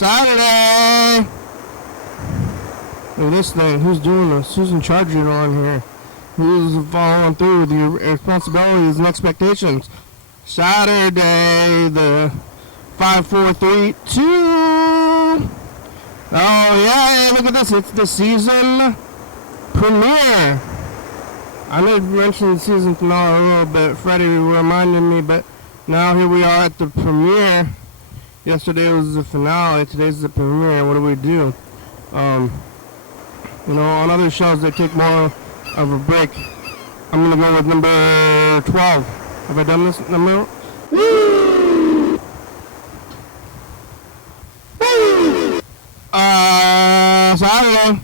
Saturday! Look at this thing. Who's doing this? Who's in charge of it on here? Who's following through with your responsibilities and expectations? Saturday, the 5-4-3-2. Oh, yeah, look at this. It's the season premiere. I did mention the season finale a little bit. Freddie reminded me, but now here we are at the premiere. Yesterday was the finale. Today's the premiere. What do we do? You know, on other shows they take more of a break. I'm gonna go with number 12. Have I done this number? Saturday.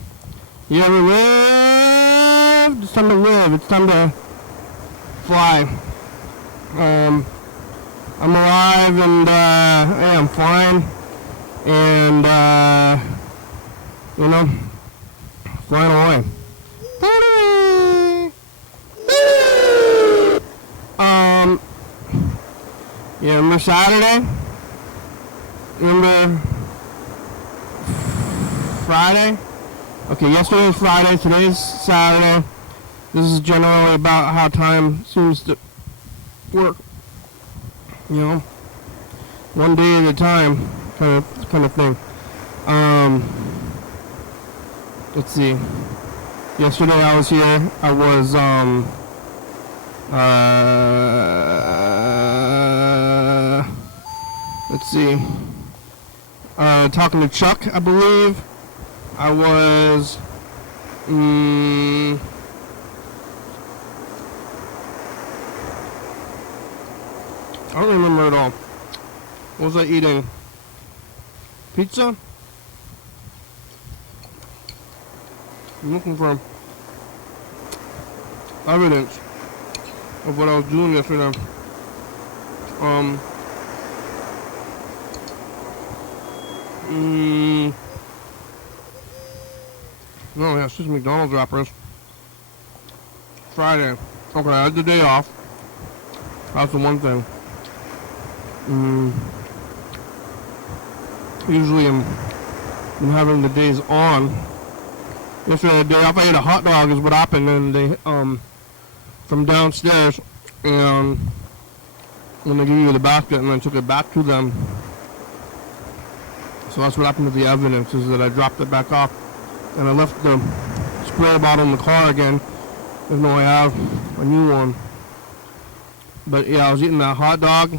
You ever lived? It's time to live. It's time to fly. I'm alive and yeah, I'm flying. And you know, flying away. Yeah, remember Saturday? Remember Friday? Okay, yesterday was Friday, today's Saturday. This is generally about how time seems to work. You know? One day at a time kind of thing. Let's see. Yesterday I was here. I was let's see. Talking to Chuck, I believe. I was I don't remember at all. What was I eating? Pizza? I'm looking for evidence of what I was doing yesterday. No, yeah, it's just McDonald's wrappers. Friday. Okay, I had the day off. That's the one thing. Usually I'm having the days on. Yesterday I had the day off. I ate a hot dog is what happened, and they from downstairs, and when they give you the basket, and I took it back to them. So that's what happened with the evidence, is that I dropped it back off, and I left the spray bottle in the car again, even though I have a new one. But yeah, I was eating that hot dog.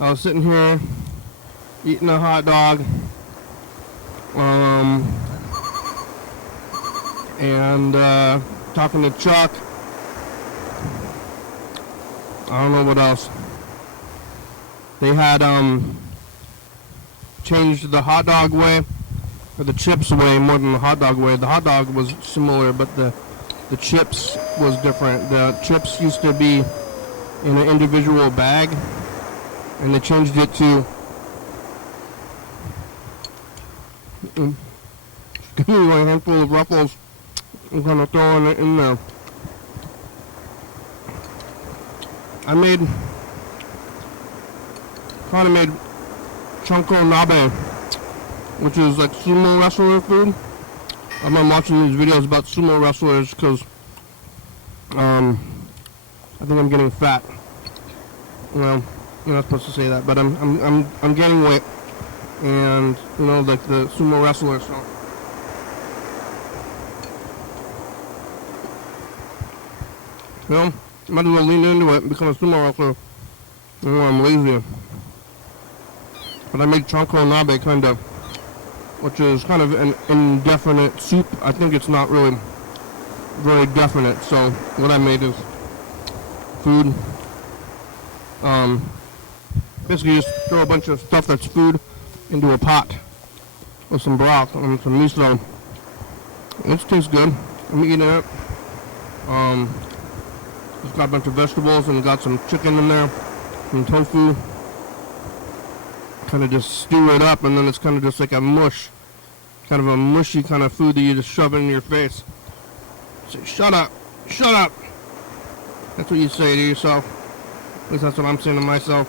I was sitting here eating a hot dog, and talking to Chuck. I don't know what else. They had changed the hot dog way, or the chips way, more than the hot dog way. The hot dog was similar, but the chips was different. The chips used to be in an individual bag, and they changed it to give me a handful of Ruffles. I'm kind of throwing it in there. I made chunko nabe, which is like sumo wrestler food. I've been watching these videos about sumo wrestlers because I think I'm getting fat. Well, you're not supposed to say that, but I'm gaining weight, and you know, like the sumo wrestlers. So you know, might as well lean into it and become a sumo wrestler. You know, I'm lazy. But I made chunko nabe, kind of, which is kind of an indefinite soup. I think it's not really very definite. So what I made is food. Basically just throw a bunch of stuff that's food into a pot with some broth and some miso. It tastes good. I'm eating it. It's got a bunch of vegetables and got some chicken in there, some tofu. Kind of just stew it up, and then it's kind of just like a mush, kind of a mushy kind of food that you just shove in your face. Say, shut up, shut up. That's what you say to yourself. At least that's what I'm saying to myself.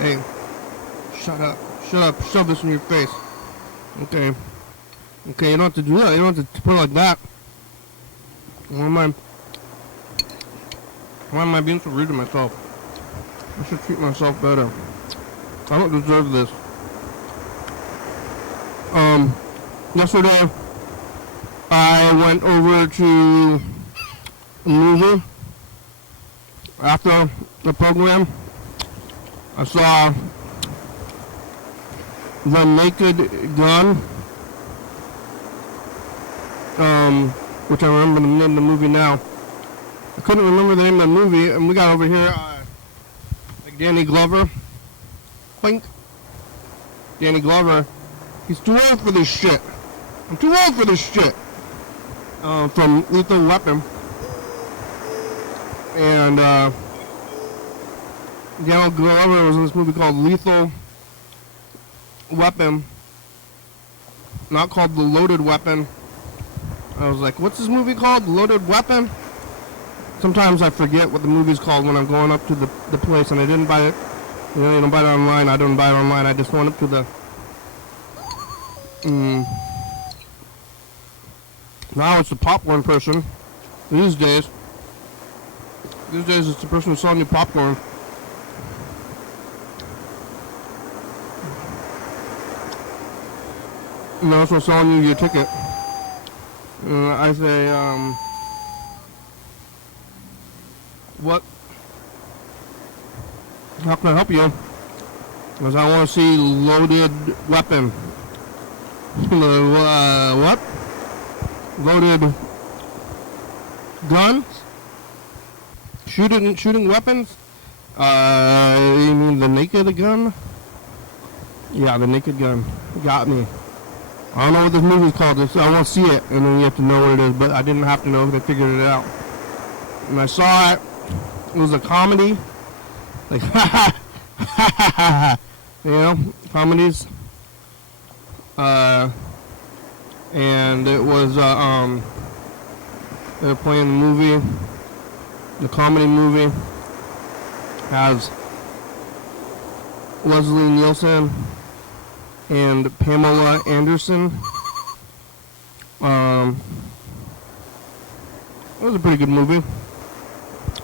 Hey, Shut up. Shut up. Shove this in your face. Okay. Okay, you don't have to do that. You don't have to put it like that. Why am I being so rude to myself? I should treat myself better. I don't deserve this. Yesterday, I went over to a movie. After the program, I saw The Naked Gun, which I remember the name of the movie now. I couldn't remember the name of the movie, and we got over here, like Danny Glover. Clink. Danny Glover. He's too old for this shit. I'm too old for this shit. From Lethal Weapon. And, Danny Glover was in this movie called Lethal Weapon. Not called The Loaded Weapon. I was like, what's this movie called? Loaded Weapon? Sometimes I forget what the movie's called when I'm going up to the place, and I didn't buy it. You know, you don't buy it online. I don't buy it online. I just went up to the... Now it's the popcorn person. These days it's the person who's selling you popcorn. And they're also selling you your ticket. I say, what? How can I help you? Because I want to see Loaded Weapon. What? Loaded guns? Shooting weapons? You mean The Naked Gun? Yeah, The Naked Gun. Got me. I don't know what this movie's called. I want to see it, and then you have to know what it is, but I didn't have to know because I figured it out. And I saw it. It was a comedy. Like, you know, comedies. And it was, they were playing the movie. The comedy movie has Leslie Nielsen and Pamela Anderson. It was a pretty good movie.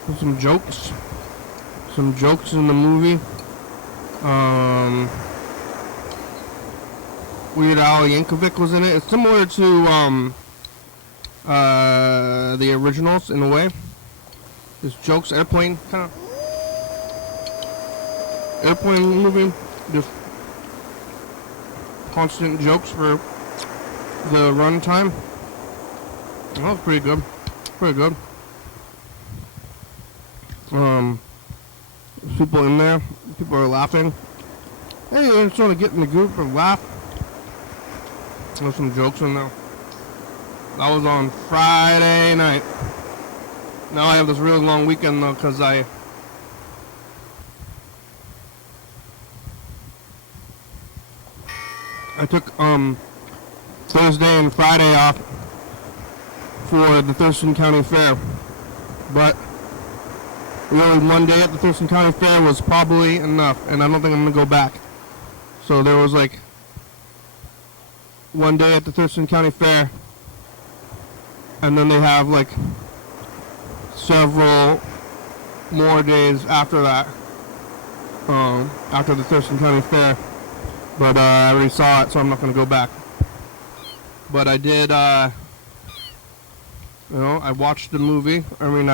With some jokes in the movie. Weird Al Yankovic was in it. It's similar to the originals in a way. There's jokes, airplane movie. Just constant jokes for the run time. That was pretty good. Pretty good. People in there. People are laughing. Hey, you're sort of get in the group and laugh. There's some jokes in there. That was on Friday night. Now I have this really long weekend though, because I took Thursday and Friday off for the Thurston County Fair, but really one day at the Thurston County Fair was probably enough, and I don't think I'm gonna go back. So there was like one day at the Thurston County Fair, and then they have like several more days after that, after the Thurston County Fair. But I already saw it, so I'm not going to go back. But I did, I watched the movie. I went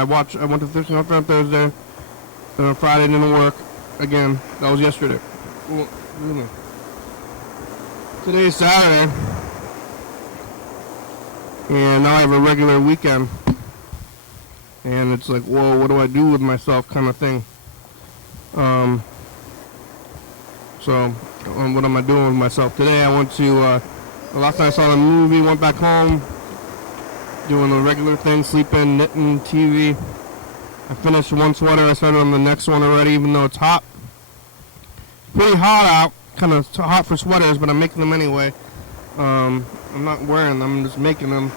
to Thurston County Fair on Thursday, and on Friday didn't work. Again, that was yesterday. Well, really. Today's Saturday, and now I have a regular weekend. And it's like, whoa, what do I do with myself kind of thing. So, what am I doing with myself? Today I went to, last night I saw the movie, went back home, doing the regular thing, sleeping, knitting, TV. I finished one sweater, I started on the next one already, even though it's hot. Pretty hot out, kind of hot for sweaters, but I'm making them anyway. I'm not wearing them, I'm just making them.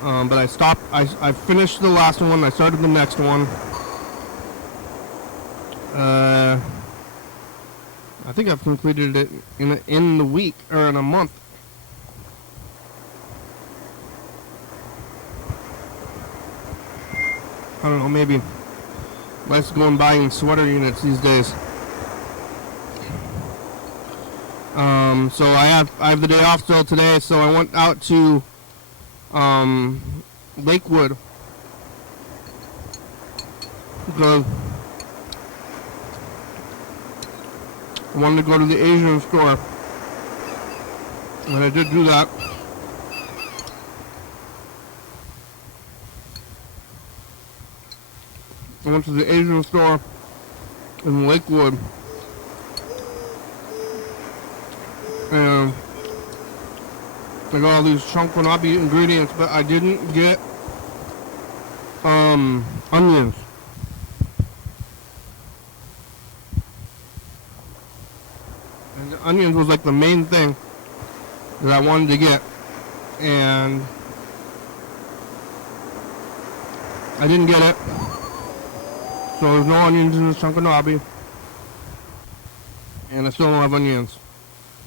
But I stopped, I finished the last one, I started the next one. I think I've completed it in the week or in a month. I don't know, maybe life's going by in sweater units these days. So I have the day off still today, so I went out to Lakewood because I wanted to go to the Asian store, and I did do that. I went to the Asian store in Lakewood, and I got all these chunkwanabe ingredients, but I didn't get onions. And the onions was like the main thing that I wanted to get, and I didn't get it. So there's no onions in this chunkwanabe, and I still don't have onions.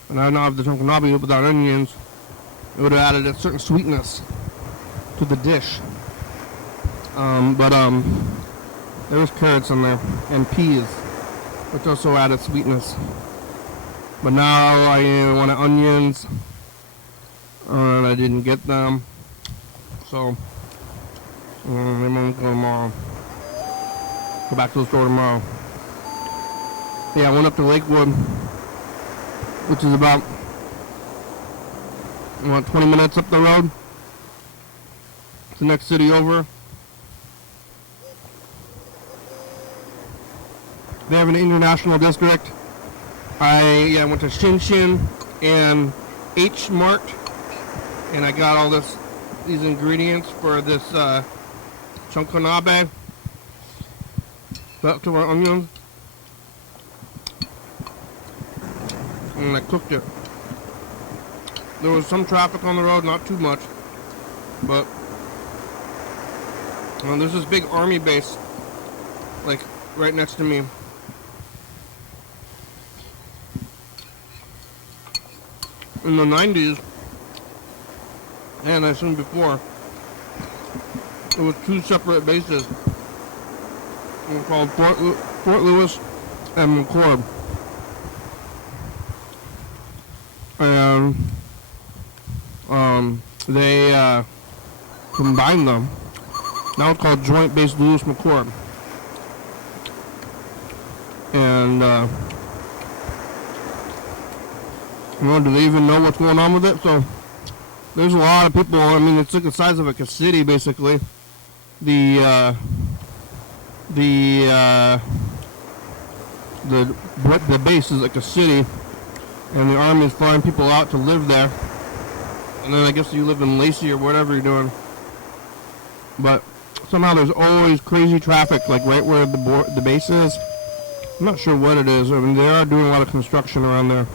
And I don't have the chunkwanabe without onions. It would have added a certain sweetness to the dish. But there was carrots in there and peas, which also added sweetness. But now I wanted onions, and I didn't get them. So maybe I'll go tomorrow. Go back to the store tomorrow. Yeah, I went up to Lakewood, which is about 20 minutes up the road. It's the next city over. They have an international district. I went to Shin Shin and H Mart, and I got all these ingredients for this chunkwanabe. Back to our onions, and I cooked it. There was some traffic on the road, not too much, but there's this big army base, like right next to me. In the 90s, and I assume before, it was two separate bases called Fort Lewis and McCord. And they combined them. Now it's called Joint Base Lewis McCord. And do they even know what's going on with it? So there's a lot of people. I mean, it's like the size of like a city, basically. The base is like a city, and the army is flying people out to live there. And then I guess you live in Lacey or whatever you're doing. But somehow there's always crazy traffic, like right where the base is. I'm not sure what it is. I mean, they are doing a lot of construction around there.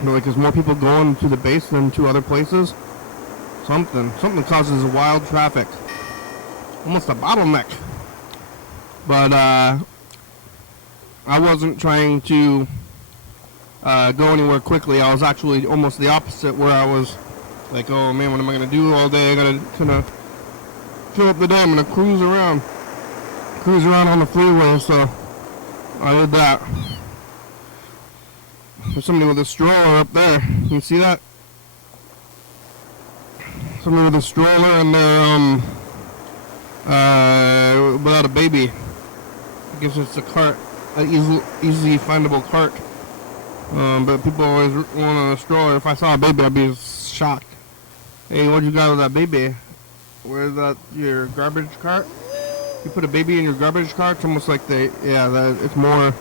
But like, there's more people going to the base than to other places. Something causes wild traffic. Almost a bottleneck. But I wasn't trying to go anywhere quickly. I was actually almost the opposite, where I was like, oh man, what am I going to do all day? I got to kind of fill up the day. I'm going to cruise around on the freeway. So I did that. There's somebody with a stroller up there. You see that? Somebody with a stroller, and they're without a baby. I guess it's a cart, an easily findable cart. But people always want a stroller. If I saw a baby, I'd be shocked. Hey, what you got with that baby? Where's that? Your garbage cart? You put a baby in your garbage cart? It's almost like it's more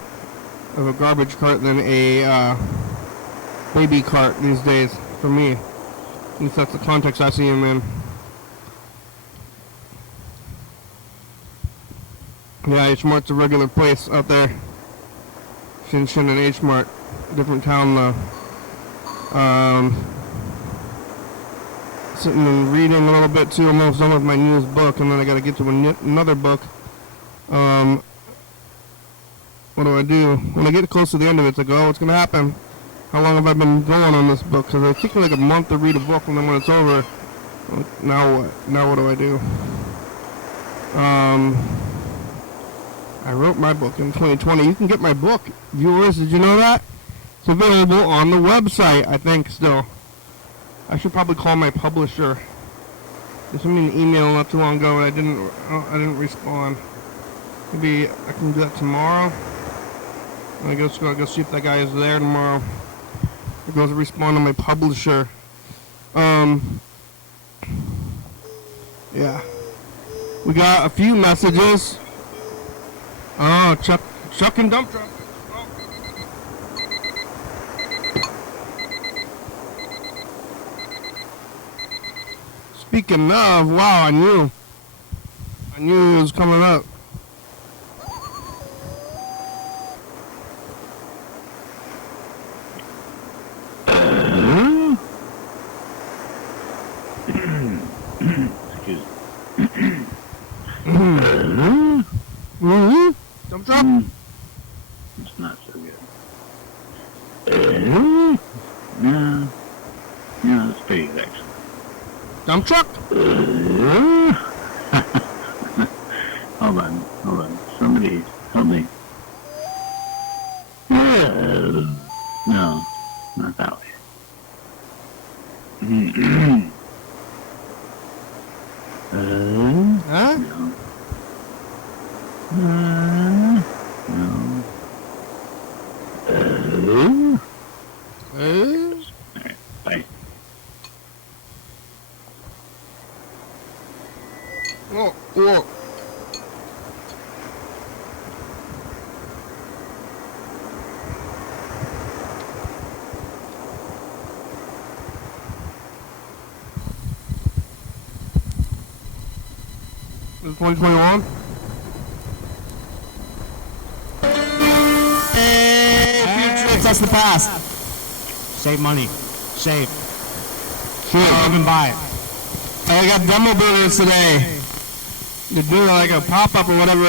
of a garbage cart than a baby cart these days, for me. At least that's the context I see him in. Yeah, H Mart's a regular place out there. Shin Shin and H Mart, different town though. Sitting and reading a little bit too. I'm almost done with my newest book, and then I got to get to another book. what do I do? When I get close to the end of it, it's like, oh, what's going to happen? How long have I been going on this book? Because it took me like a month to read a book, and then when it's over, now what? Now what do I do? I wrote my book in 2020. You can get my book, viewers. Did you know that? It's available on the website, I think, still. I should probably call my publisher. They sent me an email not too long ago, and I didn't respond. Maybe I can do that tomorrow. I guess I'll go see if that guy is there tomorrow. I go to respond to my publisher. Yeah. We got a few messages. Oh, Chuck and dump truck. Oh. Speaking of, wow, I knew it was coming up. Dump truck? It's not so good. No, it's pretty good, actually. Dump truck? Hold on. Somebody help me. No, not that way. Huh? No. No. Alright, bye. Whoa. This is 2021? That's the past. Save money. Save. Even buy it. I got demo builders today. They're doing like a pop-up or whatever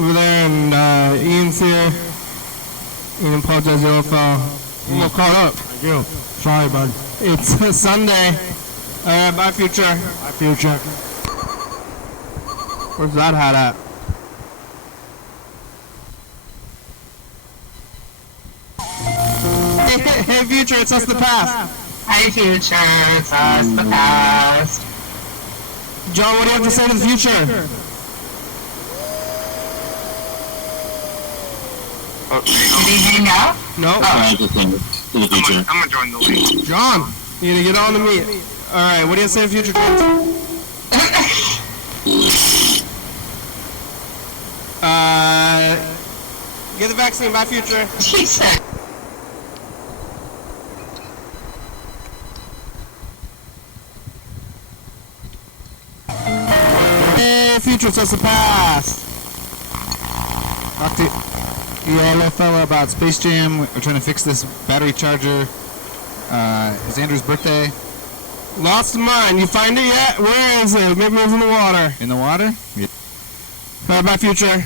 over there, and Ian's here. Ian, apologize if I'm all caught up. I do. Sorry, bud. It's a Sunday. Alright, bye, Future. Bye, Future. Where's that hat at? Hey, Future, it's us the past. Hi, future, it's us, the past. John, what do you have to say to the future? Did he hang up? No. Alright, just to the future. I'm gonna join the link. John, you need to get on to me. Alright, what do you have to say to the future, James? Get the vaccine, bye, Future. He said. Hey, Future, it's us the past. Talk to you all fella about Space Jam. We're trying to fix this battery charger. It's Andrew's birthday. Lost mine. You find it yet? Where is it? Maybe it was in the water. In the water? Yeah. Bye, Future.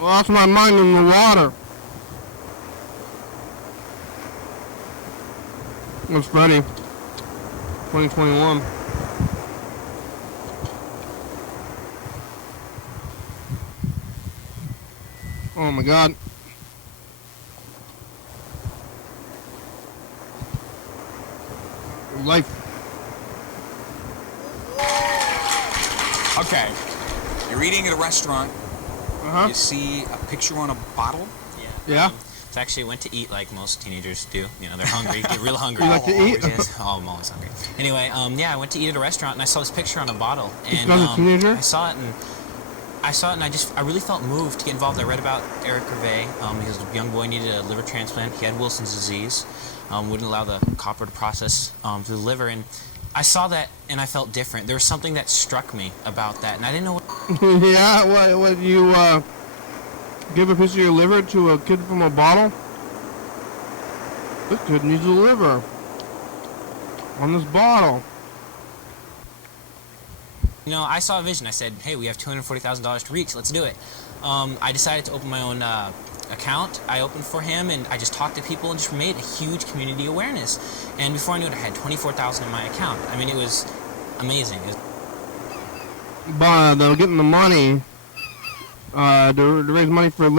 Lost my mind in the water. It's ready. 2021. Oh my God. Life. Okay. You're eating at a restaurant. Uh-huh. You see a picture on a bottle. Yeah. So actually went to eat like most teenagers do. You know, they're hungry, get real hungry. You like to eat? Yes. Oh, I'm always hungry. Anyway, yeah, I went to eat at a restaurant and I saw this picture on a bottle. And not a teenager? I saw it and I really felt moved to get involved. I read about Eric Gervais. He was a young boy, needed a liver transplant. He had Wilson's disease. Wouldn't allow the copper to process through the liver. And I saw that and I felt different. There was something that struck me about that, and I didn't know what. Yeah, what you give a piece of your liver to a kid from a bottle? This kid needs a liver on this bottle. You know, I saw a vision. I said, hey, we have $240,000 to reach. Let's do it. I decided to open my own account. I opened for him, and I just talked to people and just made a huge community awareness. And before I knew it, I had $24,000 in my account. I mean, it was amazing. But they're getting the money to raise money for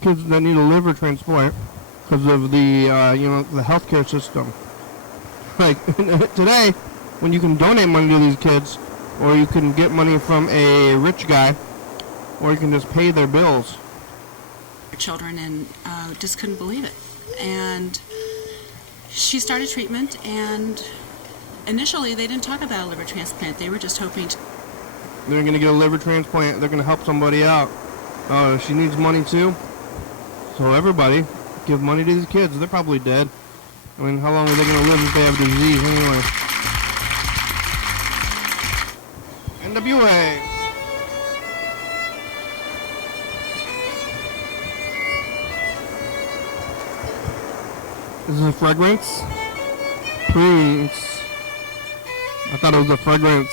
kids that need a liver transplant because of the the healthcare system. Like today, when you can donate money to these kids, or you can get money from a rich guy, or you can just pay their bills. Children, and just couldn't believe it. And she started treatment, and initially they didn't talk about a liver transplant. They were just hoping to. They're going to get a liver transplant. They're going to help somebody out. She needs money too. So everybody, give money to these kids. They're probably dead. I mean, how long are they going to live if they have disease anyway? NWA. This is a fragrance? Prince. I thought it was a fragrance.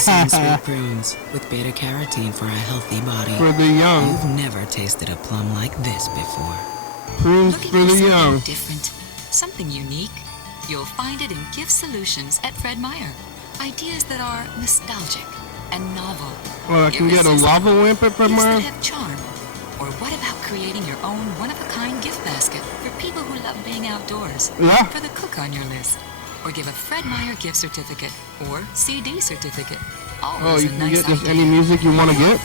Sweet prunes with beta carotene for a healthy body. For the young. You've never tasted a plum like this before. Prunes Looking for the something young. different, something unique? You'll find it in gift solutions at Fred Meyer. Ideas that are nostalgic and novel. Well, I can get a lava lamp at Fred Gifts Meyer? that have charm. Or what about creating your own one-of-a-kind gift basket for people who love being outdoors? Yeah. For the cook on your list. Or give a Fred Meyer gift certificate or CD certificate. Oh, Always you a can nice get just idea. any music you want to get?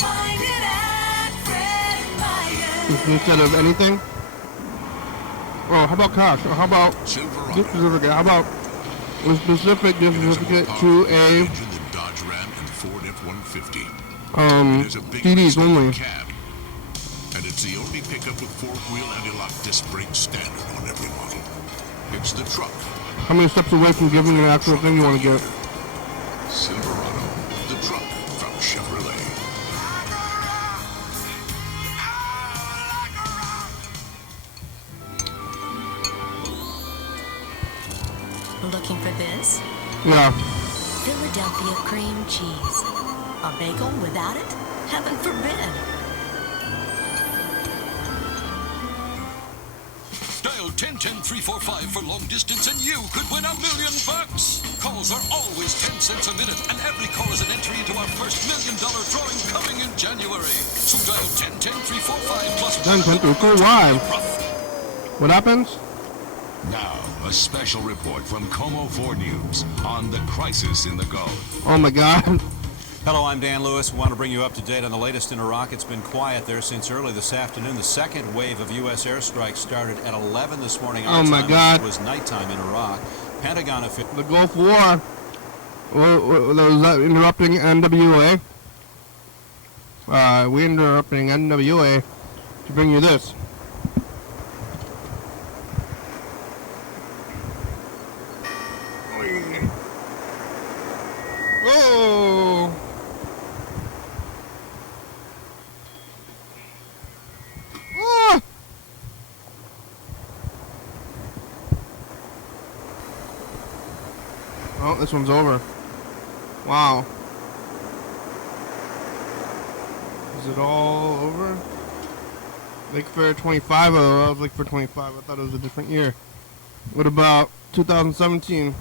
Instead of anything? Oh, how about cash? Or how about gift certificate? How about a specific gift certificate to a Dodge Ram and Ford F-150. CDs only? Cab, and it's the only pickup with fork-wheel anti-lock disc brakes standard on every model. It's the truck. How many steps away from giving an actual thing you want to get? Silverado, the truck from Chevrolet. Looking for this? Yeah. Philadelphia cream cheese. A bagel without it? Heaven forbid. Dial 10-10-345 for long distance and you could win $1 million. Calls are always 10 cents a minute, and every call is an entry into our first $1 million drawing coming in January. So dial 10-10-345 plus 10-10-345. What happens? Now, a special report from Como 4 News on the crisis in the Gulf. Oh my God. Hello, I'm Dan Lewis. We want to bring you up to date on the latest in Iraq. It's been quiet there since early this afternoon. The second wave of U.S. airstrikes started at 11 this morning. Oh my God. It was nighttime in Iraq. Pentagon officials. The Gulf War. Was that interrupting NWA? We interrupting NWA to bring you this. Oh! Ah! Oh, this one's over. Wow. Is it all over? Lake Fair 25. Oh, that was Lake Fair 25. I thought it was a different year. What about 2017?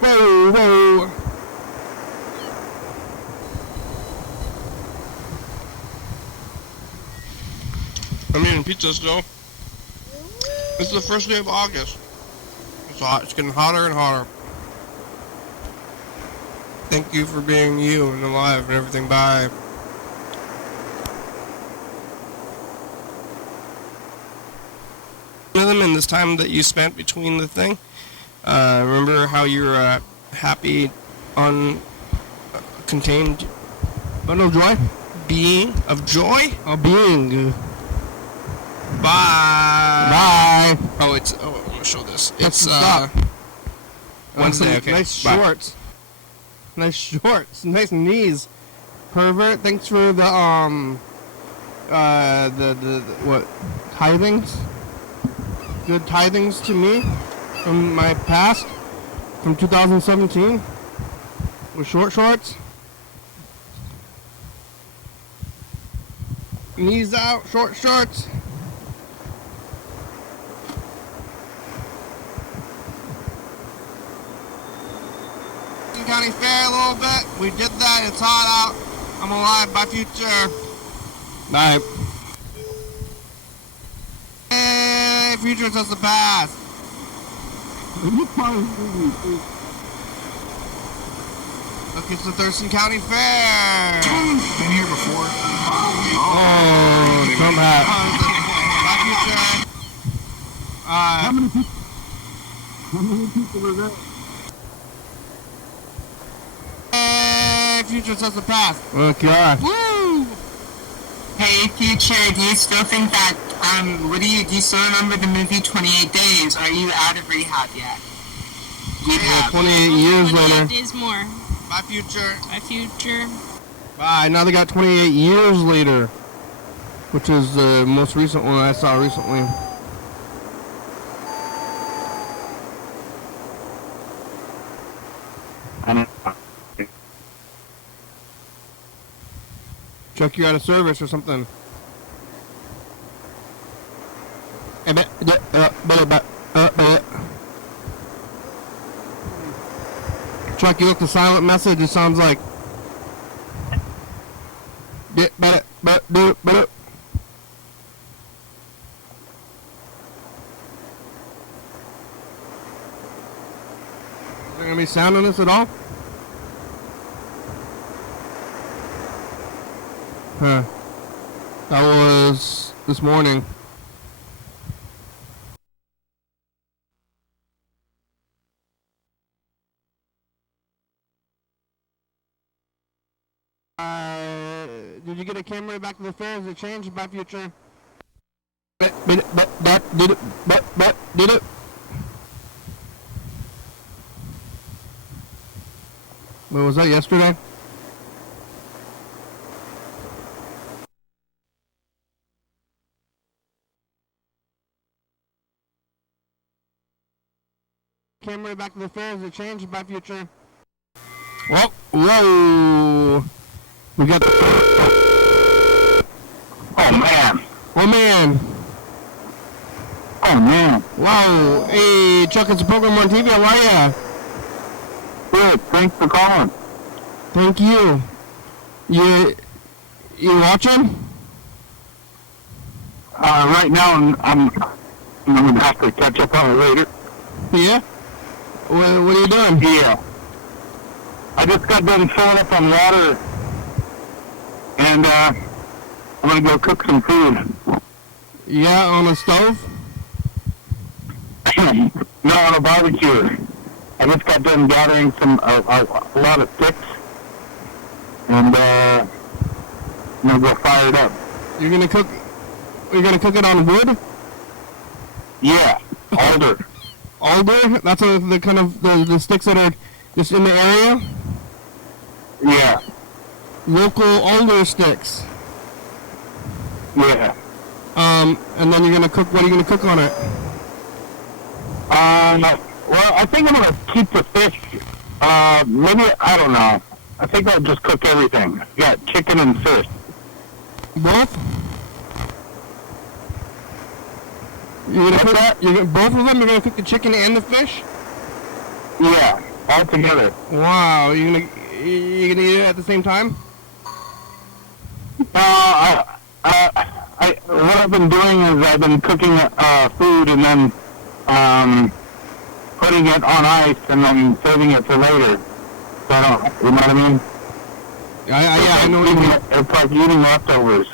Whoa, whoa. I'm eating pizza still. This is the first day of August. It's hot. It's getting hotter and hotter. Thank you for being you and alive and everything. Bye. In this time that you spent between the thing, remember how you're happy, uncontained bundle of joy? Being of joy? Oh, being. Bye. Bye. Oh, it's. Oh, I want to show this. That's It's Wednesday. Okay. Nice Bye. shorts. Nice shorts. Nice knees. pervert. Thanks for the what tithings? Good tithings to me from my past, from 2017, with short shorts, knees out, short shorts. Thurston County Fair a little bit. We did that. It's hot out. I'm alive. Bye, future. Bye. Hey, future is just the past. Look, it's the Thurston County Fair. Been here before. Oh, Trump hat. Bye, future. How many people are there? Hey, future says the past. Okay. Woo! Hey, Future, do you still think that, do you still remember the movie 28 Days? Are you out of rehab yet? Yeah, 28 years 28 later. days more. Bye, future. Bye, future. Bye. Now they got 28 years later, which is the most recent one I saw recently. Chuck, you're out of service or something. Chuck, you left a silent message. It sounds like. Is there gonna be sound on this at all? Huh. That was this morning. Did you get a camera back to the fair? Has it changed by future? Did it? What was that, yesterday? Camera back to the fair. Has it changed by future? Well, whoa! We got. Oh, man. Oh, man. Oh, man. Wow. Hey, Chuck, it's a program on TV. How are ya? Good. Thanks for calling. Thank you. You watching? Right now, I'm going to have to catch up on it later. Yeah? What are you doing? Yeah. I just got done filling up on water, and I'm going to go cook some food. Yeah, on the stove? No, on a barbecue. I just got done gathering a lot of sticks, and I'm going to go fire it up. You're going to cook it on wood? Yeah, alder. Alder? That's the kind of the sticks that are just in the area? Yeah. Local alder sticks. Yeah. And then you're gonna cook. What are you gonna cook on it? Well, I think I'm gonna keep the fish. Maybe I don't know. I think I'll just cook everything. Yeah, chicken and fish. Both? You're gonna cook that? Both of them? You're gonna cook the chicken and the fish? Yeah, all together. Wow, you're gonna eat it at the same time? What I've been doing is I've been cooking food and then putting it on ice and then saving it for later. So you know what I mean? Yeah, I know what you mean. It's like eating leftovers.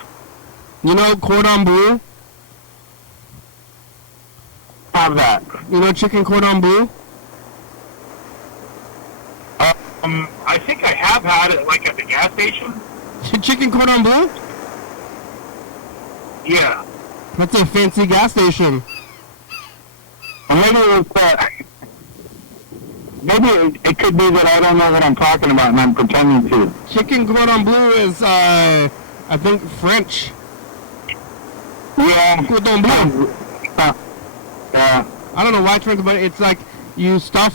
You know cordon bleu? Have that. You know chicken cordon bleu? I think I have had it like at the gas station. Chicken cordon bleu? Yeah. That's a fancy gas station. Maybe it was maybe it could be that I don't know what I'm talking about and I'm pretending to. Chicken cordon bleu is, I think, French. Yeah. Cordon bleu. Yeah. I don't know why it's French, but it's like you stuff,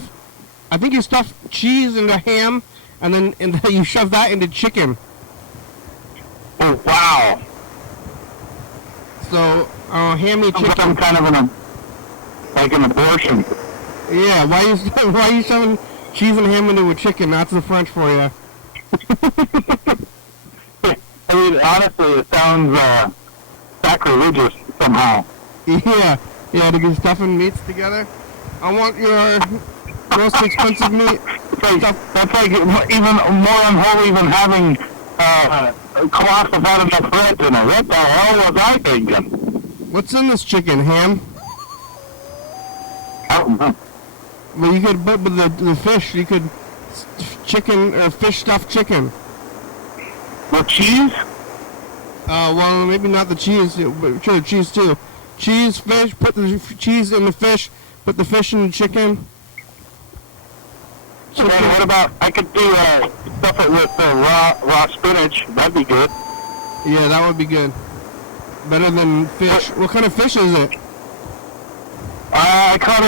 I think you stuff cheese into ham, and then you shove that into chicken. Oh, wow. So, hammy chicken. Some kind of an abortion. Yeah, why are you shoving cheese and ham into a chicken? That's the French for you. I mean, honestly, it sounds sacrilegious somehow. Yeah, to get stuffing meats together. I want your most expensive meat. That's like even more unholy than having cloth without enough bread in it. What the hell was I thinking? What's in this chicken? Ham? I don't know. Well, you could, but with the fish, you could chicken or fish stuffed chicken. With cheese? Well, maybe not the cheese, but sure, cheese too. Cheese, fish, put the cheese in the fish, put the fish in the chicken. Okay, what about, I could do stuff it with raw spinach. That'd be good. Yeah, that would be good. Better than fish. What kind of fish is it? I caught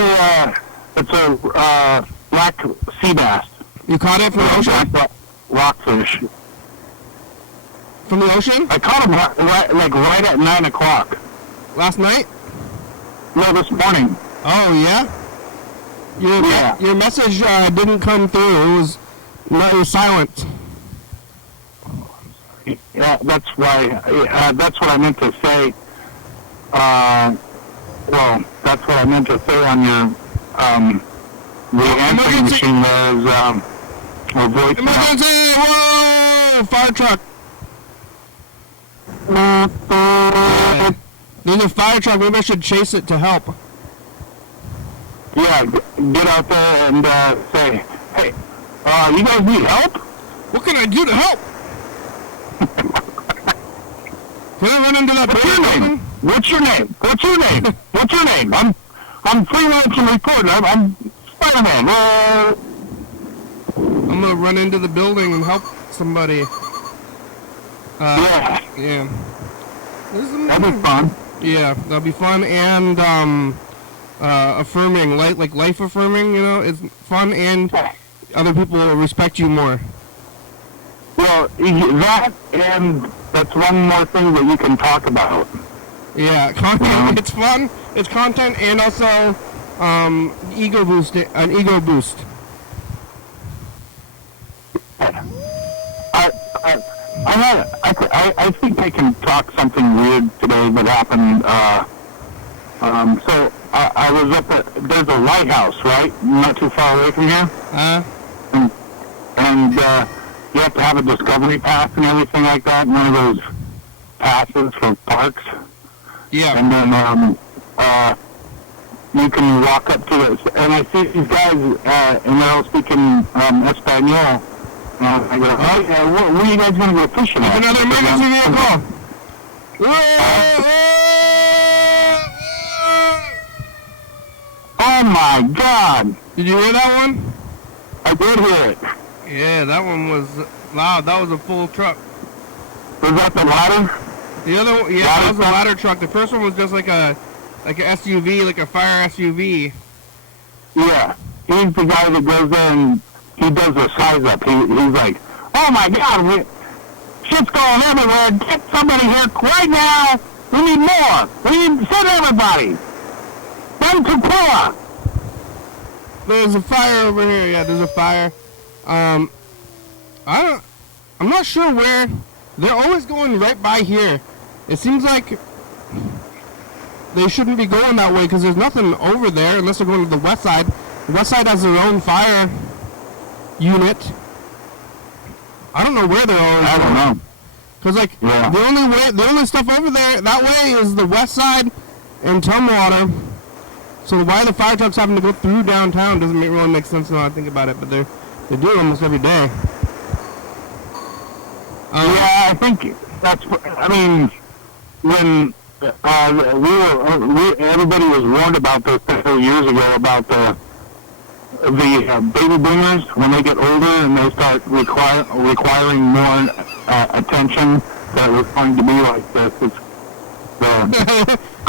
it's a black sea bass. You caught it from the ocean? Rockfish. From the ocean? I caught him right at 9 o'clock. Last night? No, this morning. Oh, yeah? Your message didn't come through. It was silent. Yeah, that's why. That's what I meant to say. Well, that's what I meant to say on your the answering machine there is a voice. Emergency! Whoa! Fire truck! There's a fire truck. Maybe I should chase it to help. Yeah, get out there and say, hey, you guys need help? What can I do to help? Can I run into that building? What's your name? What's your name? What's your name? I'm freelancing reporting. I'm Spider-Man. I'm gonna run into the building and help somebody. Yeah. Yeah. That'd be fun. Yeah, that'd be fun and affirming, like life affirming. You know, it's fun and other people will respect you more. Well, that and that's one more thing that you can talk about. Yeah, content. It's fun. It's content and also ego boost. An ego boost. I think I can talk something weird today that happened. So I was up at, there's a lighthouse, right? Not too far away from here. And you have to have a discovery pass and everything like that. One of those passes for parks. Yeah. And then you can walk up to it. And I see these guys, and they're all speaking Espanol. I go, oh, yeah, where are you guys going to go fishing at? Another emergency vehicle! Oh my God! Did you hear that one? I did hear it. Yeah, that one was loud. That was a full truck. Was that the ladder? The other one, yeah, that was a ladder truck. The first one was just like a SUV, like a fire SUV. Yeah, he's the guy that goes there and he does the size up. He's like, oh my God, shit's going everywhere. Get somebody here right now. We need more. We need send everybody. Send to Pula. There's a fire over here. Yeah, there's a fire. I'm not sure where. They're always going right by here. It seems like they shouldn't be going that way because there's nothing over there unless they're going to the west side. The west side has their own fire unit. I don't know where they're always I don't know. Because the only stuff over there that way is the west side and Tumwater. So why the fire trucks having to go through downtown doesn't really make sense now I think about it, but they do it almost every day. Yeah, I think that's. I mean, when everybody was warned about this a few years ago about the the baby boomers, when they get older and they start requiring more attention, that it's going to be like this. It's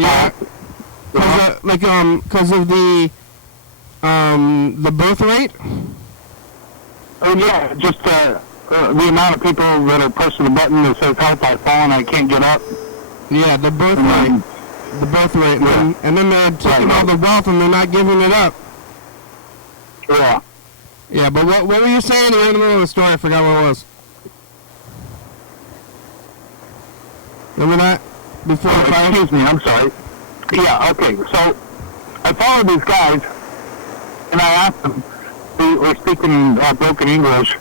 yeah. Because of the birth rate. Oh yeah, just the amount of people that are pushing the button that says help, I fall and I can't get up. Yeah, the birth rate. The birth rate. Yeah. And then they're taking all the wealth and they're not giving it up. Yeah. Yeah, but what were you saying? You were in the middle of the story. I forgot what it was. Remember that? Before excuse me, I'm sorry. Yeah, okay. So I followed these guys and I asked them, who were speaking broken English,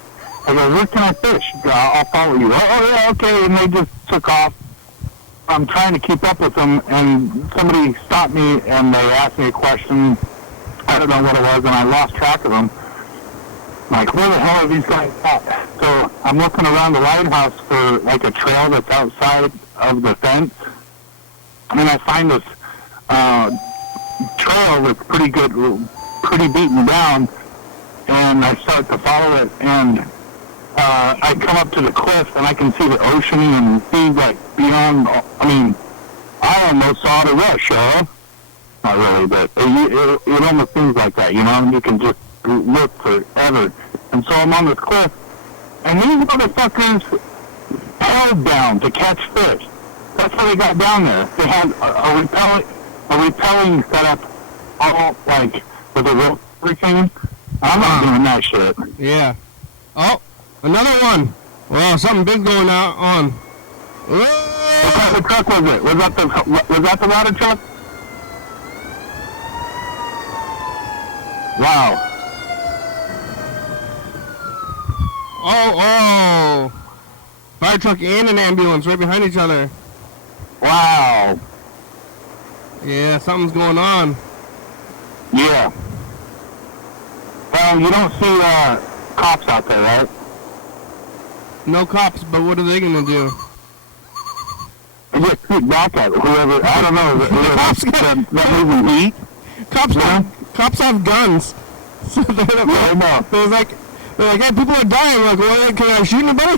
I go, where can I fish? I'll follow you. Oh, yeah, okay. And they just took off. I'm trying to keep up with them, and somebody stopped me, and they asked me a question. I don't know what it was, and I lost track of them. Like, where the hell are these guys at? So I'm looking around the lighthouse for, like, a trail that's outside of the fence, and then I find this trail that's pretty good, pretty beaten down, and I start to follow it, and I come up to the cliff, and I can see the ocean and see, like, beyond. I mean, I almost saw the rush, not really, but it almost seems like that, you know? You can just look forever. And so I'm on this cliff, and these motherfuckers held down to catch fish. That's how they got down there. They had a repelling setup, all, like, with a rope everything. I'm not doing that shit. Yeah. Oh, another one. Wow, something big going on. What type of truck was it? Was that the ladder truck? Wow. Oh. Fire truck and an ambulance right behind each other. Wow. Yeah, something's going on. Yeah. Well, you don't see cops out there, right? No cops, but what are they gonna do? Just shoot back at whoever. I don't know. That doesn't eat. Cops have guns. So they're like, hey, people are dying. Like, well, can I shoot anybody?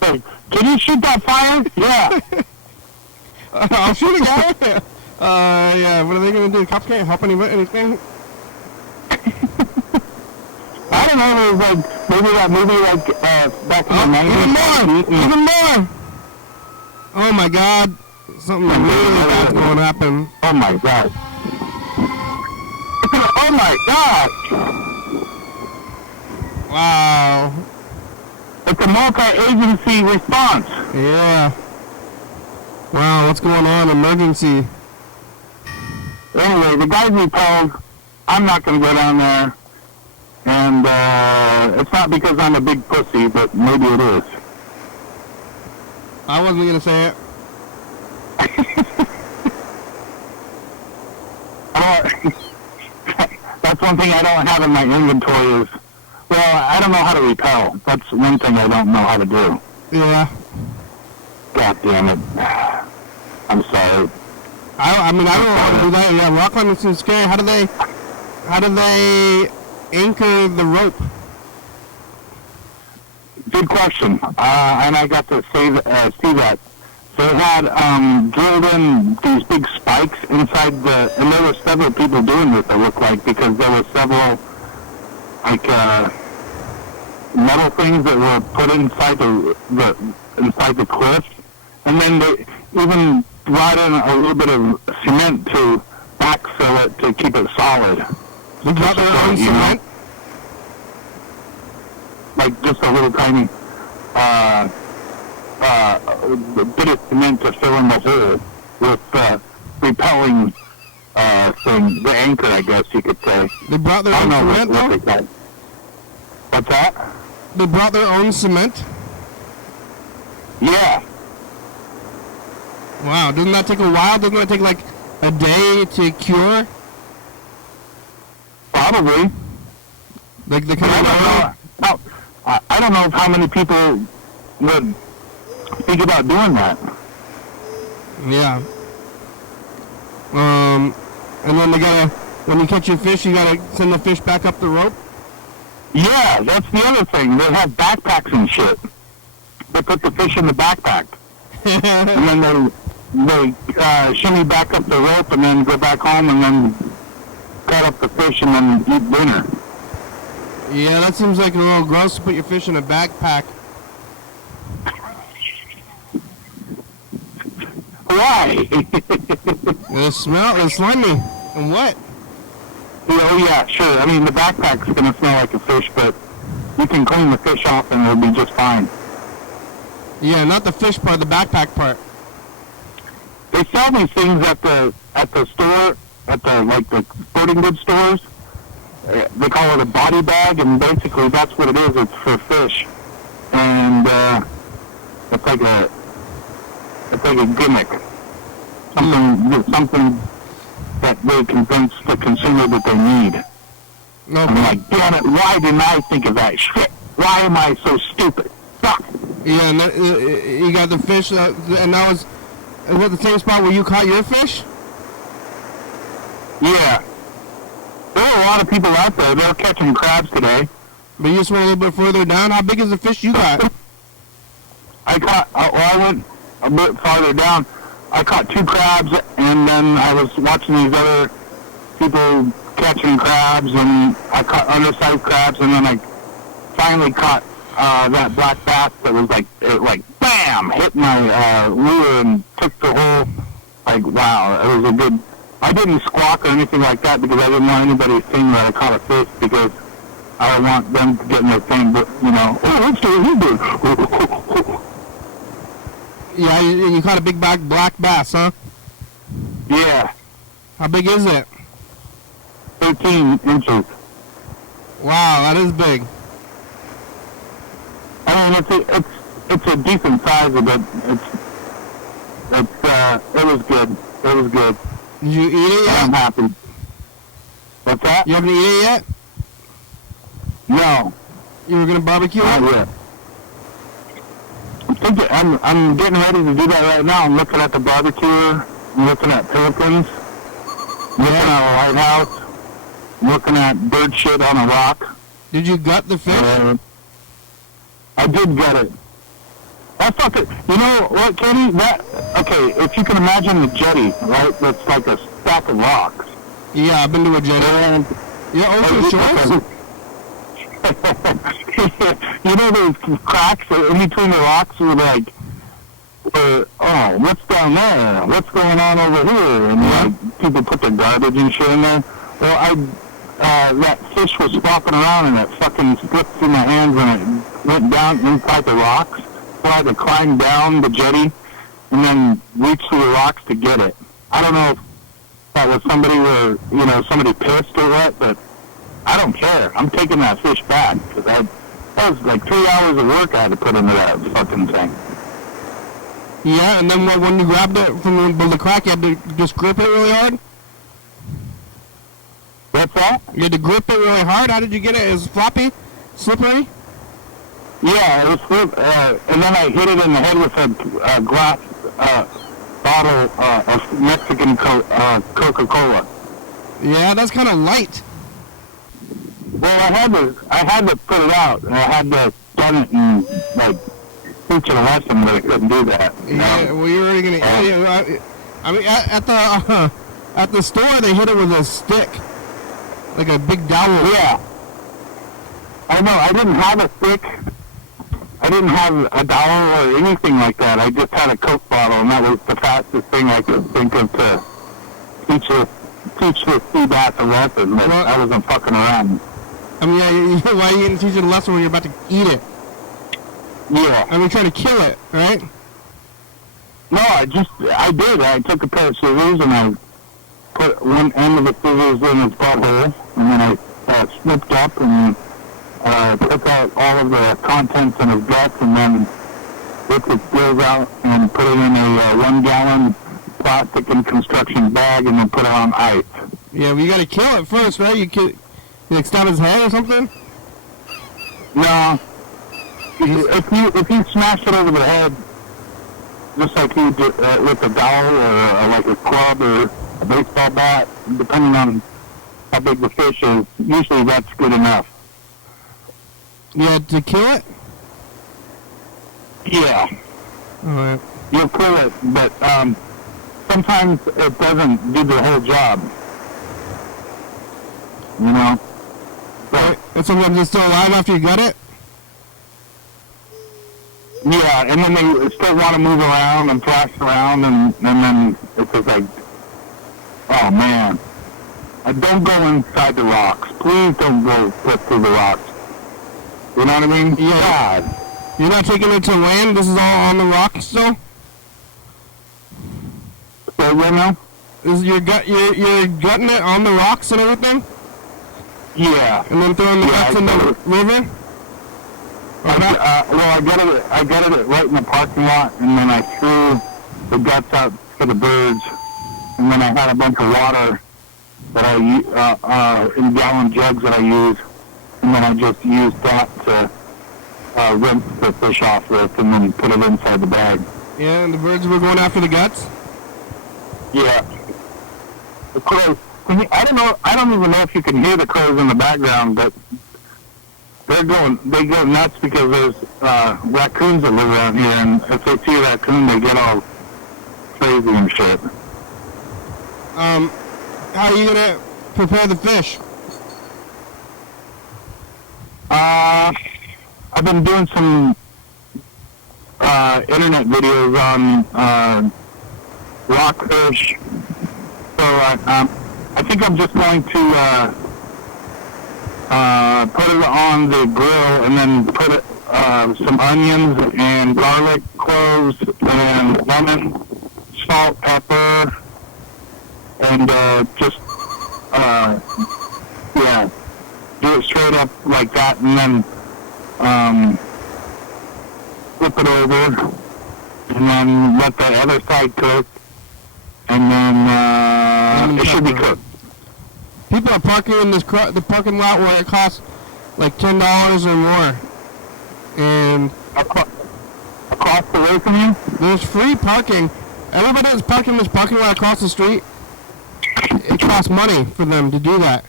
Hey, can you shoot that fire? Yeah. I'll shoot a guy. Yeah. What are they gonna do? Cops can't help anything. I don't know. It was like maybe that movie, like back in the 90s. Even more. Oh my God! Something really bad's going to happen. Oh my God! Oh my God! Wow! It's a multi-agency response. Yeah. Wow, what's going on? Emergency. Anyway, the guys repelled. I'm not going to go down there. And it's not because I'm a big pussy, but maybe it is. I wasn't going to say it. That's one thing I don't have in my inventory is, well, I don't know how to repel. That's one thing I don't know how to do. Yeah. God damn it. I'm sorry. I mean, I don't know how to do that. Yeah, rock climbing seems scary. How do they anchor the rope? Good question. And I got to see that. So it had drilled in these big spikes inside and there were several people doing this, it looked like, because there were several, like, metal things that were put inside the cliff. And then they even brought in a little bit of cement to backfill it to keep it solid. They brought their own cement? Like just a little tiny bit of cement to fill in the hole with repelling thing, the anchor, I guess you could say. They brought their own cement, though? What's that? They brought their own cement? Yeah. Wow, doesn't that take a while? Doesn't that take like a day to cure? Probably. Like the kind of I don't know how many people would think about doing that. Yeah. And then they gotta, when you catch your fish, you gotta send the fish back up the rope. Yeah, that's the other thing. They have backpacks and shit. They put the fish in the backpack. And then they shimmy back up the rope and then go back home and then cut up the fish and then eat dinner. Yeah, that seems like a little gross to put your fish in a backpack. Why? It smells, it's slimy and wet. Oh yeah, sure. I mean, the backpack's gonna smell like a fish, but you can clean the fish off and it'll be just fine. Yeah, not the fish part, the backpack part. They sell these things at the store, at the sporting goods stores. They call it a body bag, and basically that's what it is. It's for fish, and it's like a gimmick, something that they convince the consumer that they need. Okay. I'm like, damn it! Why didn't I think of that shit? Why am I so stupid? Fuck. Yeah, and you got the fish, and that was that the same spot where you caught your fish? Yeah. There are a lot of people out there. They're catching crabs today. But you just went a little bit further down. How big is the fish you got? I went a bit farther down. I caught 2 crabs, and then I was watching these other people catching crabs, and I caught undersized crabs, and then I finally caught that black bass that was like bam, hit my lure and took the whole, like, wow, it was a good. I didn't squawk or anything like that because I didn't want anybody to think that I caught a fish, because I don't want them to get in their thing, but, you know, oh, what's the Uber? Yeah, you caught a big black bass, huh? Yeah. How big is it? 13 inches. Wow, that is big. I mean, it's a decent size of it. It was good. It was good. Did you eat it yet? I'm happy. What's that? You haven't eaten it yet? No. You were gonna barbecue it? Not yet. I'm getting ready to do that right now. I'm looking at the barbecue. I'm looking at Philippines. Looking at a lighthouse. Looking at bird shit on a rock. Did you gut the fish? I did gut it. I fucking, you know what, Kenny? Okay, if you can imagine the jetty, right? That's like a stack of rocks. Yeah, I've been to a jetty. And yeah, ocean shores? You know those cracks in between the rocks were like, oh, what's down there? What's going on over here? And like, people put their garbage and shit in there. Well, that fish was flopping around and it fucking slipped through my hands and it went down inside the rocks. So I had to climb down the jetty and then reach through the rocks to get it. I don't know if that was somebody pissed or what, but I don't care. I'm taking that fish back because that was like 3 hours of work I had to put into that fucking thing. Yeah, and then when you grabbed it from the crack, you had to just grip it really hard? What's that? You had to grip it really hard? How did you get it? It was floppy? Slippery? Yeah, it was slippery. And then I hit it in the head with a glass bottle of Mexican Coca-Cola. Yeah, that's kind of light. Well, I had to put it out, and I had to done it and like teach it a lesson, but I couldn't do that. Yeah, well, you're already gonna. I mean, at the store they hit it with a stick, like a big dowel. Yeah. I know. I didn't have a stick. I didn't have a dowel or anything like that. I just had a Coke bottle, and that was the fastest thing I could think of to teach this sea bass a lesson. But I wasn't fucking around. I mean, yeah, why are you going to teach it a lesson when you're about to eat it? Yeah. I mean, trying to kill it, right? No, I did. I took a pair of scissors and I put one end of the scissors in its butthole, and then I snipped up and took out all of the contents in his gut, and then ripped its gills out and put it in a 1-gallon plastic and construction bag, and then put it on ice. Yeah, well, you got to kill it first, right? You stab his head or something? No. If you smash it over the head, just like you do with a dowel or like a club or a baseball bat, depending on how big the fish is. Usually that's good enough. Yeah, to kill it? Yeah. Alright. You'll kill it, but sometimes it doesn't do the whole job. You know? But and sometimes it's still alive after you gut it? Yeah, and then they still want to move around and flash around, and then it's just like, oh man. Don't go inside the rocks. Please don't go through the rocks. You know what I mean? Yeah. God. You're not taking it to land? This is all on the rocks still? So right now? You're gutting it on the rocks and everything? Yeah. And then throwing the guts in the river? I gutted it right in the parking lot, and then I threw the guts out for the birds, and then I had a bunch of water that I in gallon jugs that I use, and then I just used that to rinse the fish off with, and then put it inside the bag. Yeah, and the birds were going after the guts? Yeah. The crows. I don't even know if you can hear the crows in the background, but they go nuts because there's raccoons that live around here, and if they see a raccoon, they get all crazy and shit. How are you gonna prepare the fish? I've been doing some internet videos on rockfish, so I think I'm just going to put it on the grill and then put some onions and garlic, cloves, and lemon, salt, pepper, and just do it straight up like that, and then flip it over, and then let the other side cook, and then it should be cooked. People are parking in the parking lot where it costs like $10 or more. And across the way from you? There's free parking. Everybody that's parking in this parking lot across the street, it costs money for them to do that.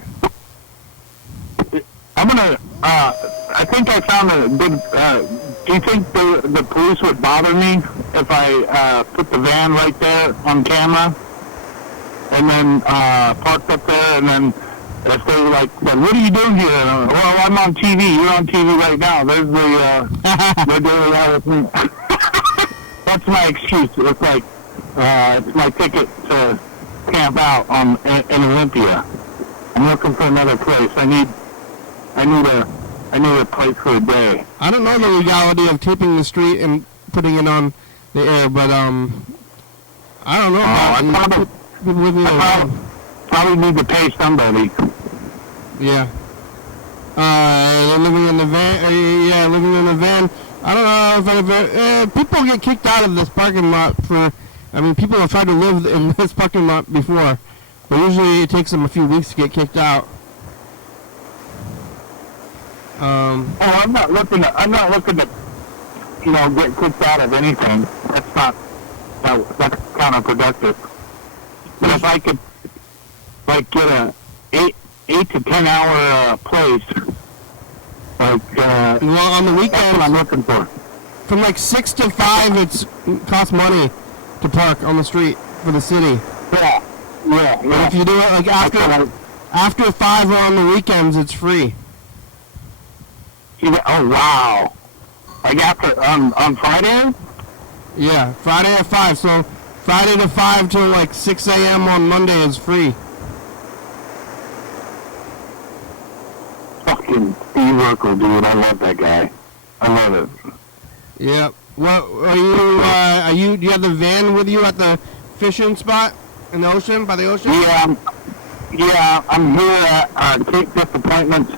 I think I found a good, do you think the police would bother me if I put the van right there on camera? And then parked up there, and then if they said, what are you doing here? Well, I'm on TV. You're on TV right now. There's the daily hour. That's my excuse. It's like it's my ticket to camp out in Olympia. I'm looking for another place. I need a place for a day. I don't know the legality of taping the street and putting it on the air, but I don't know about probably need to pay somebody. Yeah. Living in the van. Living in the van. I don't know if people get kicked out of this parking lot people have tried to live in this parking lot before, but usually it takes them a few weeks to get kicked out. I'm not looking to, get kicked out of anything. That's counterproductive. But if I could, get a 8 to 10 hour place, well, on the weekends, that's what I'm looking for. From 6 to 5, it costs money to park on the street for the city. Yeah. But if you do it after 5 or on the weekends, it's free. Oh wow! After on Friday? Yeah, Friday at 5. So Friday to 5 till 6 a.m. on Monday is free. Fucking Steve Urkel, dude! I love that guy. I love it. Yeah. What are you? Do you have the van with you at the fishing spot in the ocean, by the ocean? Yeah. I'm here at Cape Disappointments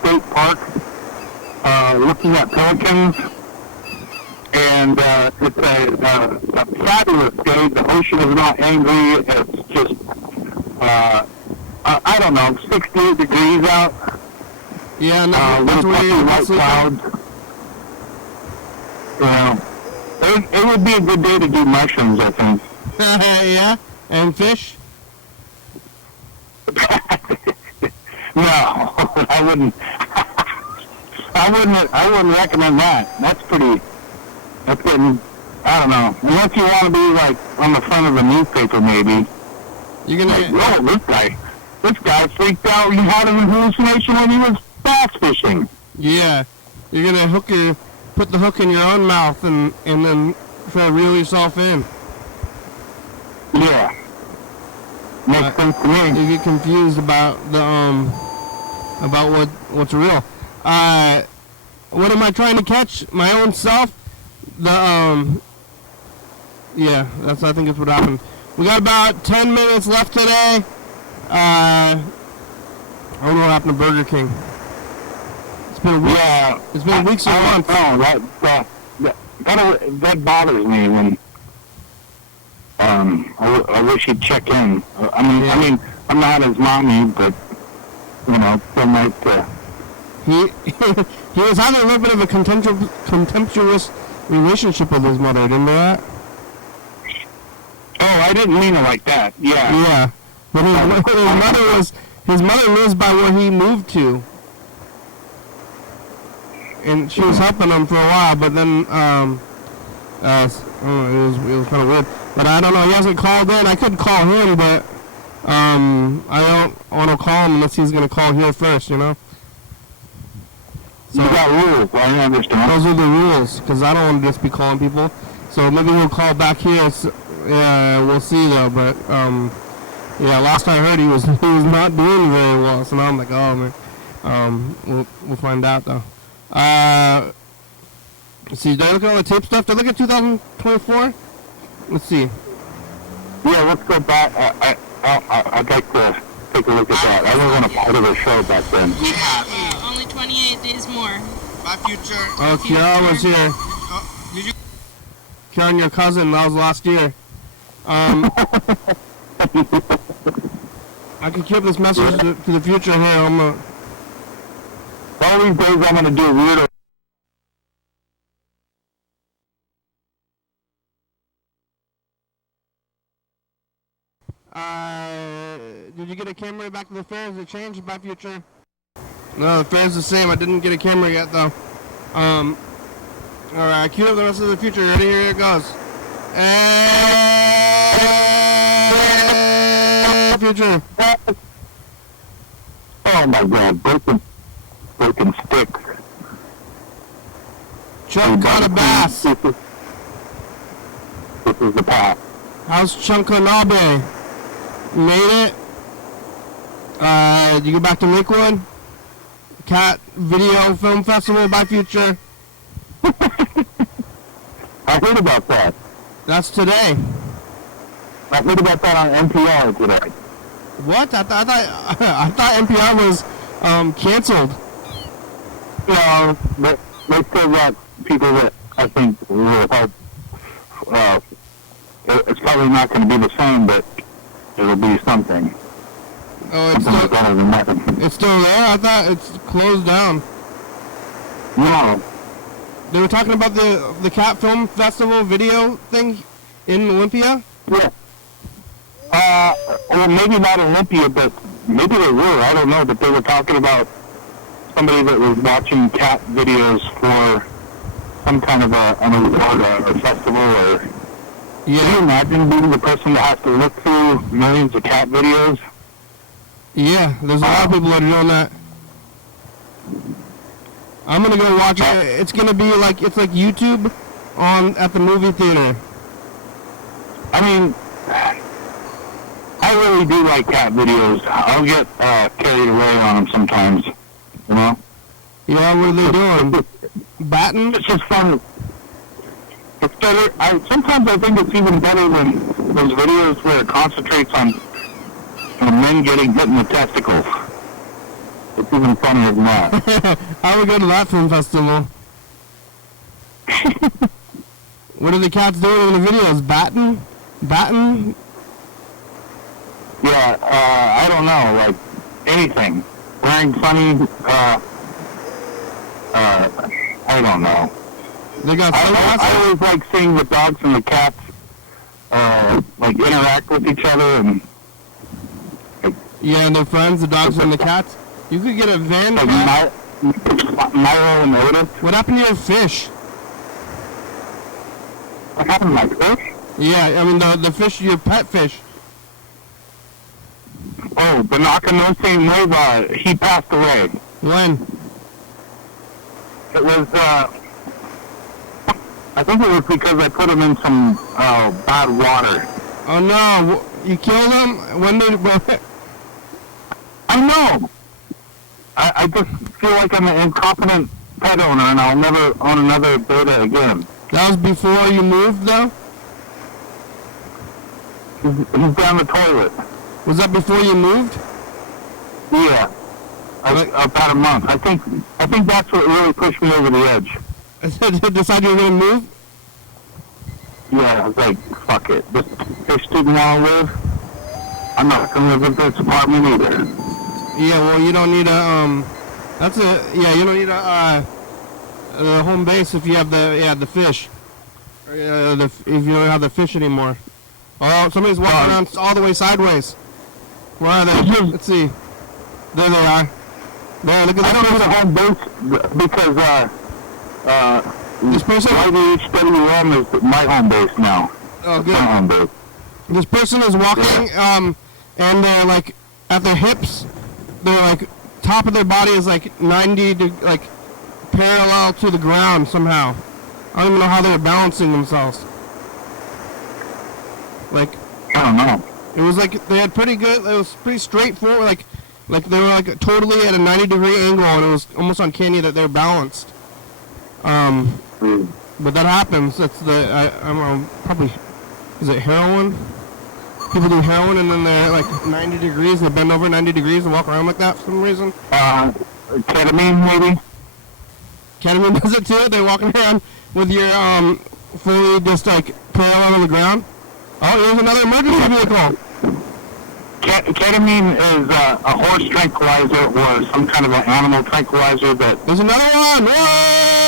State Park. Looking at pelicans, and it's a fabulous day. The ocean is not angry. It's just, I don't know, 68 degrees out. Yeah, with white clouds. It would be a good day to do mushrooms, I think. Yeah, and fish? No, I wouldn't. I wouldn't recommend that. That's getting, I don't know. Unless you want to be like on the front of a newspaper, maybe. You're gonna like, whoa, this guy freaked out. He had an hallucination when he was bass fishing. Yeah, you're gonna put the hook in your own mouth and then try to reel yourself in. Yeah. Makes sense to me. You get confused about about what's real. What am I trying to catch? My own self? Yeah, I think that's what happened. We got about 10 minutes left today. I don't know what happened to Burger King. It's been weeks. Yeah. It's been weeks or months. That bothers me when I wish he'd check in. I mean, I'm not his mommy, but still nice to. He was having a little bit of a contemptuous relationship with his mother. Didn't you know that? Oh, I didn't mean it like that. Yeah. Yeah, but his mother lives by where he moved to, and she was helping him for a while. But then it was kind of weird. But I don't know. He hasn't called in. I could call him, but I don't want to call him unless he's gonna call here first. So you got rules. I understand. Those are the rules, because I don't want to just be calling people. So maybe he'll call back here. Yeah, we'll see though. But last I heard he was not doing very well. So now I'm like, oh man. We'll find out though. Let's see. Did I look at all the tape stuff? Did I look at 2024? Let's see. Yeah, let's go back. I'd like to take a look at that. I wasn't a part of the show back then. We have only 28 days more. My future. Oh, Kiara was here. Did you? Kiara and your cousin. That was last year. I can keep this message to the future here. All these days I'm gonna do weirder. Did you get a camera back to the fair? Has it changed by future? No, the fair's the same. I didn't get a camera yet though. Alright, cue up the rest of the future. Ready? Here it goes. Future. Oh my God, broken sticks. Chunk caught a bass. This is the path. How's Chunkanabe? Made it? You go back to Lakewood? Cat Video Film Festival by Future. I heard about that. That's today. I heard about that on NPR today. What? I thought NPR was canceled. No, but they still got people that I think will help. It's probably not going to be the same, but it'll be something. Oh, it's something better than nothing. It's still there? I thought it's closed down. No. They were talking about the Cat Film Festival video thing in Olympia? Yeah. Well, maybe not Olympia, but maybe they were. I don't know, but they were talking about somebody that was watching cat videos for some kind of an award or festival or... Yeah. Can you imagine being the person that has to look through millions of cat videos? Yeah, there's a lot of people that are doing that. I'm gonna go watch it. It's gonna be like YouTube at the movie theater. I mean, I really do like cat videos. I'll get carried away on them sometimes, Yeah, what are they doing? Batting? It's just fun. It's better. Sometimes I think it's even better than those videos where it concentrates on men getting hit in the testicles. It's even funnier than that. I would go to that film festival. What are the cats doing in the videos? Batting? Yeah, I don't know, like anything. Wearing funny, I don't know. They got I always like seeing the dogs and the cats like interact with each other and yeah, and their friends, the dogs and the cats. You could get a van. Like Milo and Otis. What happened to your fish? What happened to my fish? Yeah, I mean the fish, your pet fish. Oh, Banaka Nova, he passed away. When? It was, I think it was because I put him in some bad water. Oh no, you killed him? When did... I know! I just feel like I'm an incompetent pet owner and I'll never own another beta again. That was before you moved, though? He's down the toilet. Was that before you moved? Yeah. About a month. I think that's what really pushed me over the edge. Decided you were going to move? Yeah, I was like, fuck it. This fish didn't want to live. I'm not going to live in this apartment either. Yeah, well, you don't need a, you don't need a home base if you have the fish. Or, if you don't have the fish anymore. Oh, somebody's walking around all the way sideways. Where are they? Let's see. There they are. There, look at I don't need a home base because, this person? YDHWM is my home base now. Oh, good. My home base. This person is walking, and they're like, at their hips, they're like, top of their body is like 90 to, like, parallel to the ground somehow. I don't even know how they're balancing themselves. Like, I don't know. It was like, they had pretty good, it was pretty straightforward, like they were like totally at a 90-degree angle, and it was almost uncanny that they're balanced. But that happens. That's I don't know, probably, is it heroin? People do heroin and then they're like 90 degrees, and they bend over 90 degrees and walk around like that for some reason. Ketamine maybe? Ketamine does it too? They're walking around with your, fully just like parallel on the ground. Oh, here's another emergency vehicle. Ketamine is a horse tranquilizer or some kind of an animal tranquilizer that... There's another one! Whoa!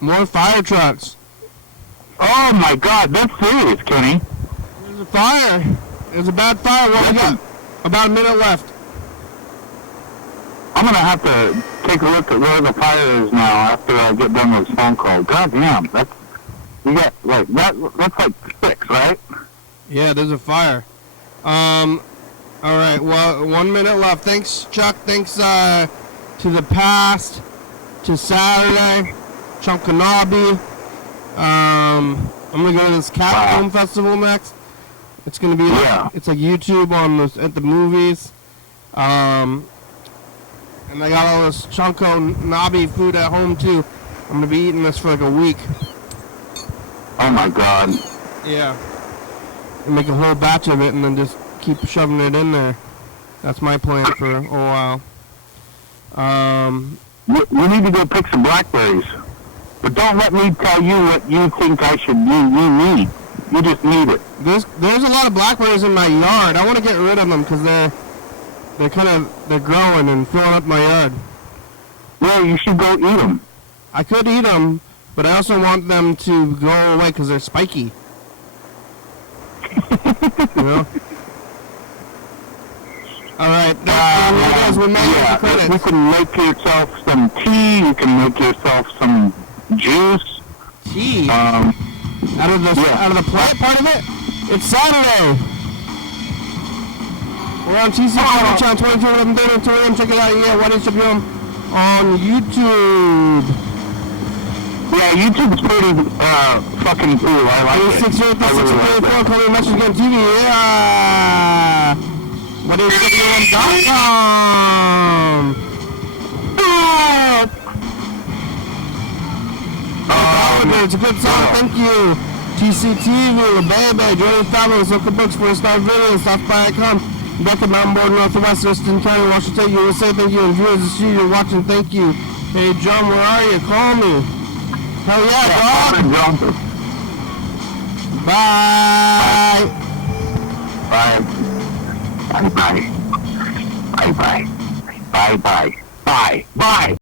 More fire trucks. Oh my god, that's serious, Kenny. There's a fire. There's a bad fire. What we got? About a minute left. I'm gonna have to take a look at where the fire is now after I get done with this phone call. God damn, that's... You got, like, that's like 6, right? Yeah, there's a fire. Alright, well, 1 minute left. Thanks, Chuck. Thanks, to the past, to Saturday, Chunkanabi. I'm gonna go to this Cat Film Festival next. It's gonna be, it's like YouTube at the movies. And I got all this Chunkanabi food at home, too. I'm gonna be eating this for like a week. Oh my god. Yeah. And make a whole batch of it and then just keep shoving it in there. That's my plan for a while. We need to go pick some blackberries. But don't let me tell you what you think I should do. You need. You just need it. There's a lot of blackberries in my yard. I want to get rid of them because they're growing and filling up my yard. Well, you should go eat them. I could eat them, but I also want them to go away because they're spiky. You know? Alright, you can make yourself some tea, you can make yourself some juice. Tea? Out of the plant part of it? It's Saturday! We're on TC channel 22, 11:30, 2 a.m. Check it out, YDHWM on YouTube. Yeah, YouTube's pretty fucking cool. I like it. 604, call me a message again, TV, yeah! YDHWM.com! It's a good song, thank you. TCTV, baby, Jordan Fabulous, local books, 4-star videos, Southby.com. Back at Mountain Board, Northwest, Thurston County, Washington, USA, thank you. And viewers of the you're watching, thank you. Hey, John, where are you? Call me. Hell yeah, dog. Bye. Bye. Bye. Bye. Bye. Bye. Bye. Bye. Bye.